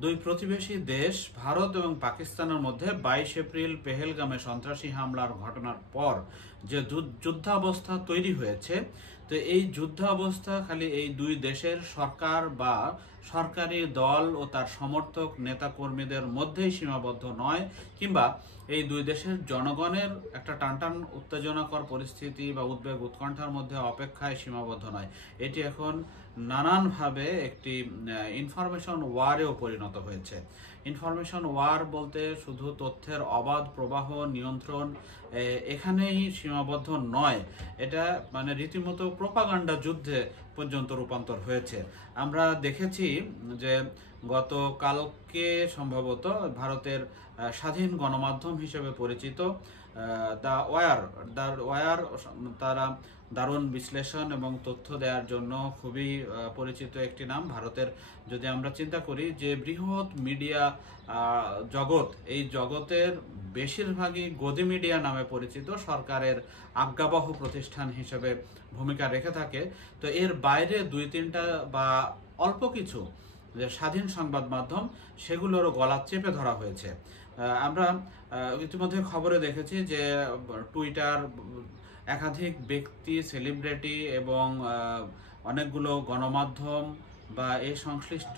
দুই প্রতিবেশী দেশ ভারত এবং পাকিস্তানের মধ্যে 22 এপ্রিল পেহেলগামে সন্ত্রাসী হামলার ঘটনার পর যে যুদ্ধাবস্থা তৈরি হয়েছে, তো এই যুদ্ধাবস্থা খালি এই দুই দেশের সরকার বা সরকারি দল ও তার সমর্থক নেতাকর্মীদের মধ্যেই সীমাবদ্ধ নয়, কিংবা এই দুই দেশের জনগণের একটা টানটান উত্তেজনাকর পরিস্থিতি বা উদ্বেগ উৎকণ্ঠার মধ্যে অপেক্ষায় সীমাবদ্ধ নয়। এটি এখন নানানভাবে একটি ইনফরমেশন ওয়ারেও পরিণত হয়েছে। ইনফরমেশন ওয়ার বলতে শুধু তথ্যের অবাধ প্রবাহ নিয়ন্ত্রণ এখানেই সীমাবদ্ধ নয়, এটা মানে রীতিমতো প্রোপাগান্ডা যুদ্ধে পর্যন্ত রূপান্তর হয়েছে। আমরা দেখেছি যে গতকালকে সম্ভবত ভারতের স্বাধীন গণমাধ্যম হিসেবে পরিচিত দ্য ওয়ার তারা দারুণ বিশ্লেষণ এবং তথ্য দেওয়ার জন্য খুবই পরিচিত একটি নাম। ভারতের যদি আমরা চিন্তা করি যে বৃহৎ মিডিয়া জগৎ, এই জগতের বেশিরভাগই গদি মিডিয়া নামে পরিচিত, সরকারের আজ্ঞাবহ প্রতিষ্ঠান হিসেবে ভূমিকা রেখে থাকে। তো এর বাইরে দুই তিনটা বা অল্প কিছু যে স্বাধীন সংবাদ মাধ্যম, সেগুলোরও গলা চেপে ধরা হয়েছে। আমরা ইতিমধ্যে খবরে দেখেছি যে টুইটার, একাধিক ব্যক্তি, সেলিব্রিটি এবং অনেকগুলো গণমাধ্যম বা এই সংশ্লিষ্ট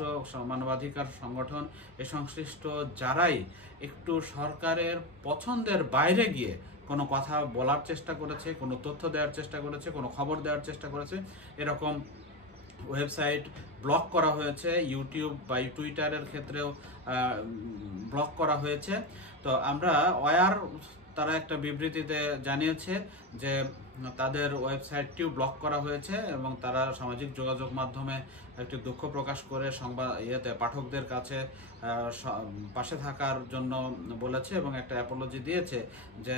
মানবাধিকার সংগঠন, এ সংশ্লিষ্ট যারাই একটু সরকারের পছন্দের বাইরে গিয়ে কোনো কথা বলার চেষ্টা করেছে, কোনো তথ্য দেওয়ার চেষ্টা করেছে, কোনো খবর দেওয়ার চেষ্টা করেছে, এরকম ওয়েবসাইট ব্লক করা হয়েছে। ইউটিউব বা টুইটারের ক্ষেত্রেও ব্লক করা হয়েছে। তো আমরা তারা একটা বিবৃতিতে জানিয়েছে যে তাদের ওয়েবসাইটটিও ব্লক করা হয়েছে এবং তারা সামাজিক যোগাযোগ মাধ্যমে একটি দুঃখ প্রকাশ করে পাঠকদের কাছে পাশে থাকার জন্য বলেছে এবং একটা অ্যাপোলজি দিয়েছে যে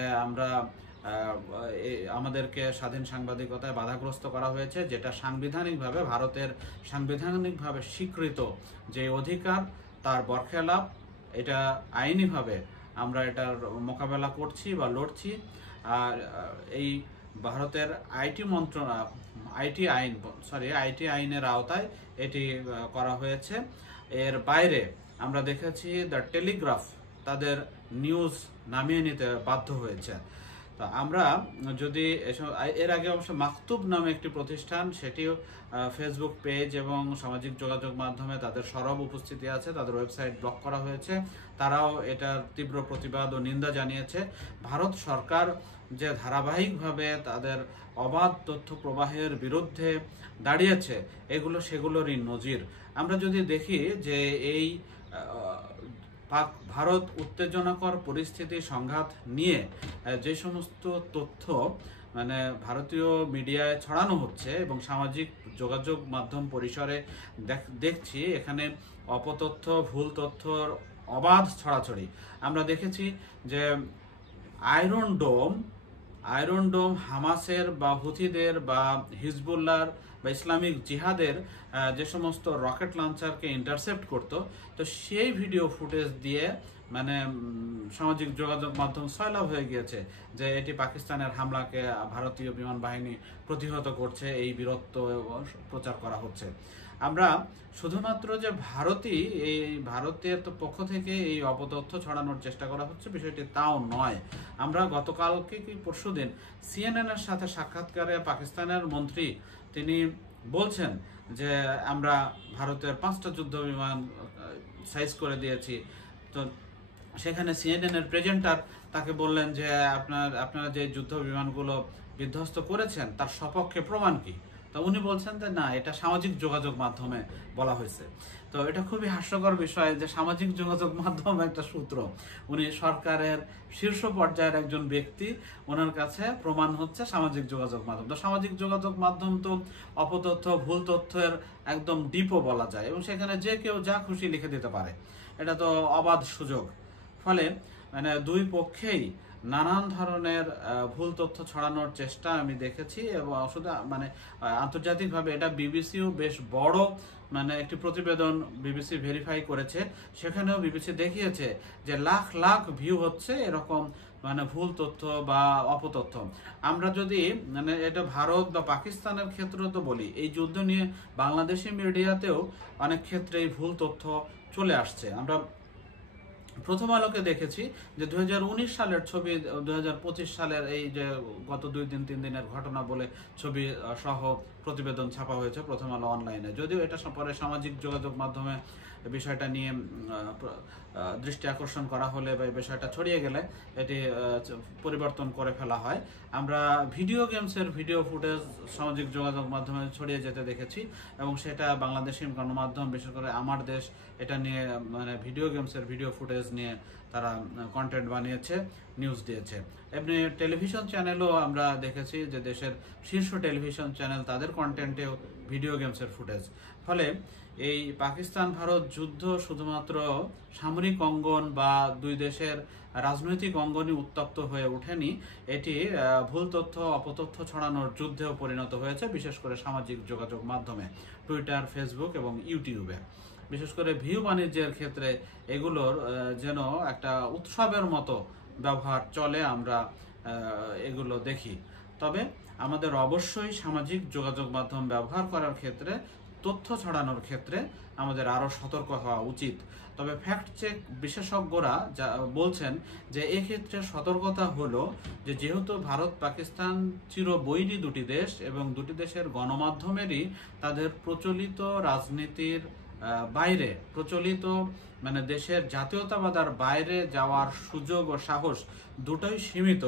আমাদেরকে স্বাধীন সাংবাদিকতায় বাধাগ্রস্ত করা হয়েছে, যেটা সাংবিধানিকভাবে ভারতের সাংবিধানিকভাবে স্বীকৃত যে অধিকার, তার বরখেলাপ। এটা আইনিভাবে আমরা এটার মোকাবেলা করছি বা লড়ছি। আর এই ভারতের আইটি আইনের আওতায় এটি করা হয়েছে। এর বাইরে আমরা দেখেছি দ্য টেলিগ্রাফ তাদের নিউজ নামিয়ে নিতে বাধ্য হয়েছে। তা আমরা যদি এর আগে অবশ্য মাকতুব নামে একটি প্রতিষ্ঠান, সেটিও ফেসবুক পেজ এবং সামাজিক যোগাযোগ মাধ্যমে তাদের সরব উপস্থিতি আছে, তাদের ওয়েবসাইট ব্লক করা হয়েছে। তারাও এটার তীব্র প্রতিবাদ ও নিন্দা জানিয়েছে। ভারত সরকার যে ধারাবাহিকভাবে তাদের অবাধ তথ্য প্রবাহের বিরুদ্ধে দাঁড়িয়েছে, সেগুলোরই নজির। আমরা যদি দেখি যে এই ভারত উত্তেজনাকর পরিস্থিতি সংঘাত নিয়ে যে সমস্ত তথ্য মানে ভারতীয় মিডিয়ায় ছড়ানো হচ্ছে এবং সামাজিক যোগাযোগ মাধ্যম পরিসরে দেখছি, এখানে অপতথ্য, ভুল তথ্যর অবাধ ছড়াছড়ি। আমরা দেখেছি যে আয়রন ডোম হামাসের বা হুথিদের বা হিজবুল্লাহর বা ইসলামিক জিহাদের যে সমস্ত রকেট লঞ্চারকে ইন্টারসেপ্ট করত, তো সেই ভিডিও ফুটেজ দিয়ে মানে সামাজিক যোগাযোগ মাধ্যম সয়লাভ হয়ে গিয়েছে যে এটি পাকিস্তানের হামলাকে ভারতীয় বিমান বাহিনী প্রতিহত করছে, এই বীরত্ব প্রচার করা হচ্ছে। আমরা শুধুমাত্র যে ভারতের পক্ষ থেকে এই অপতথ্য ছড়ানোর চেষ্টা করা হচ্ছে বিষয়টি তাও নয়। আমরা গতকালকে কি পরশুদিন CNN এর সাথে সাক্ষাৎকারে পাকিস্তানের মন্ত্রী তিনি বলছেন যে আমরা ভারতের 5টা যুদ্ধ বিমান সাইজ করে দিয়েছি। তো সেখানে CNN এর প্রেজেন্টার তাকে বললেন যে আপনারা যে যুদ্ধ বিমানগুলো বিধ্বস্ত করেছেন তার সপক্ষে প্রমাণ কি? তো উনি বলছেন যে না, এটা সামাজিক যোগাযোগ মাধ্যমে বলা হয়েছে। তো এটা খুবই হাস্যকর বিষয় যে সামাজিক যোগাযোগ মাধ্যম একটা সূত্র, উনি সরকারের শীর্ষ পর্যায়ের একজন ব্যক্তি, ওনার কাছে প্রমাণ হচ্ছে সামাজিক যোগাযোগ মাধ্যম। তো সামাজিক যোগাযোগ মাধ্যম তো অপতথ্য, ভুল তথ্যের একদম ডিপো বলা যায় এবং সেখানে যে কেউ যা খুশি লিখে দিতে পারে, এটা তো অবাধ সুযোগ। ফলে মানে দুই পক্ষেই নানান ধরনের ভুল তথ্য ছড়ানোর চেষ্টা আমি দেখেছি এবং শুধু মানে আন্তর্জাতিকভাবে এটা বিবিসিও বেশ বড় মানে একটি প্রতিবেদন বিবিসি ভেরিফাই করেছে, সেখানেও বিবিসি দেখিয়েছে যে লাখ লাখ ভিউ হচ্ছে এরকম মানে ভুল তথ্য বা অপতথ্য। আমরা যদি মানে এটা ভারত বা পাকিস্তানের ক্ষেত্রে তো বলি, এই যুদ্ধ নিয়ে বাংলাদেশি মিডিয়াতেও অনেক ক্ষেত্রেই ভুল তথ্য চলে আসছে। আমরা প্রথম আলোকে দেখেছি যে 2019 সালের ছবি 2025 সালের এই যে গত 2-3 দিনের ঘটনা বলে ছবি সহ প্রতিবেদন ছাপা হয়েছে প্রথম আলো অনলাইনে। যদিও এটা পরে সামাজিক যোগাযোগ মাধ্যমে বিষয়টা নিয়ে দৃষ্টি আকর্ষণ করা হলে বা বিষয়টা ছড়িয়ে গেলে এটি পরিবর্তন করে ফেলা হয়। আমরা ভিডিও গেমসের ভিডিও ফুটেজ সামাজিক যোগাযোগ মাধ্যমে ছড়িয়ে যেতে দেখেছি এবং সেটা বাংলাদেশি গণমাধ্যম বিশেষ করে আমার দেশ এটা নিয়ে মানে ভিডিও গেমসের ভিডিও ফুটেজ নিয়ে তারা কন্টেন্ট বানিয়েছে, নিউজ দিয়েছে। এমনি টেলিভিশন চ্যানেলও আমরা দেখেছি যে দেশের শীর্ষ টেলিভিশন চ্যানেল তাদের কন্টেন্টেও ভিডিও গেমসের ফুটেজ। ফলে এই পাকিস্তান ভারত যুদ্ধ শুধুমাত্র সামরিক অঙ্গন বা দুই দেশের রাজনৈতিক অঙ্গনই উত্তপ্ত হয়ে ওঠেনি, এটি ভুল তথ্য অপতথ্য ছড়ানোর যুদ্ধেও পরিণত হয়েছে, বিশেষ করে সামাজিক যোগাযোগ মাধ্যমে টুইটার, ফেসবুক এবং ইউটিউবে। বিশেষ করে ভিউ বাণিজ্যের ক্ষেত্রে এগুলোর যেন একটা উৎসবের মতো ব্যবহার চলে, আমরা এগুলো দেখি। তবে আমাদের অবশ্যই সামাজিক যোগাযোগ মাধ্যম ব্যবহার করার ক্ষেত্রে, তথ্য ছড়ানোর ক্ষেত্রে আমাদের আরও সতর্ক হওয়া উচিত। তবে ফ্যাক্ট চেক বিশেষজ্ঞরা যা বলছেন যে এক্ষেত্রে সতর্কতা হলো যে যেহেতু ভারত পাকিস্তান চিরবৈরী দুটি দেশ এবং দুটি দেশের গণমাধ্যমেরই তাদের প্রচলিত রাজনীতির বাইরে, প্রচলিত মানে দেশের জাতীয়তাবাদের বাইরে যাওয়ার সুযোগ ও সাহস দুটোই সীমিত।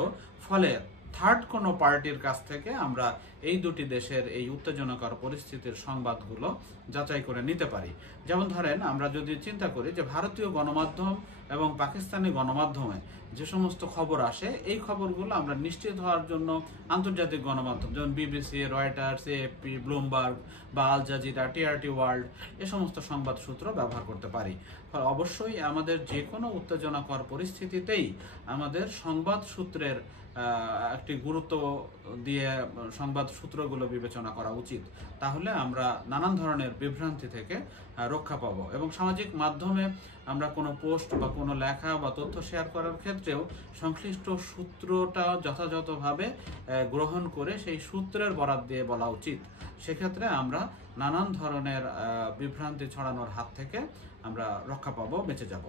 ফলে থার্ড কোনো পার্টির কাছ থেকে আমরা এই দুটি দেশের এই উত্তেজনাকর পরিস্থিতির সংবাদগুলো যাচাই করে নিতে পারি। যেমন ধরেন আমরা যদি চিন্তা করি যে ভারতীয় গণমাধ্যম এবং পাকিস্তানি গণমাধ্যমে যে সমস্ত খবর আসে এই খবরগুলো আমরা নিশ্চিত হওয়ার জন্য আন্তর্জাতিক গণমাধ্যম যেমন বিবিসি, রয়টার্স, এএফপি, ব্লুমবার্গ বা আল জাজিরা, টিআরটি ওয়ার্ল্ড এ সমস্ত সংবাদ সূত্র ব্যবহার করতে পারি। অবশ্যই আমাদের যে কোনো উত্তেজনাকর পরিস্থিতিতেই আমাদের সংবাদ সূত্রের একটি গুরুত্ব দিয়ে সংবাদ সূত্রগুলো বিবেচনা করা উচিত। তাহলে আমরা নানান ধরনের বিভ্রান্তি থেকে রক্ষা পাবো। এবং সামাজিক মাধ্যমে আমরা কোনো পোস্ট বা কোনো লেখা বা তথ্য শেয়ার করার ক্ষেত্রেও সংশ্লিষ্ট সূত্রটা যথাযথভাবে গ্রহণ করে সেই সূত্রের বরাত দিয়ে বলা উচিত। সেক্ষেত্রে আমরা নানান ধরনের বিভ্রান্তি ছড়ানোর হাত থেকে আমরা রক্ষা পাবো, বেঁচে যাব।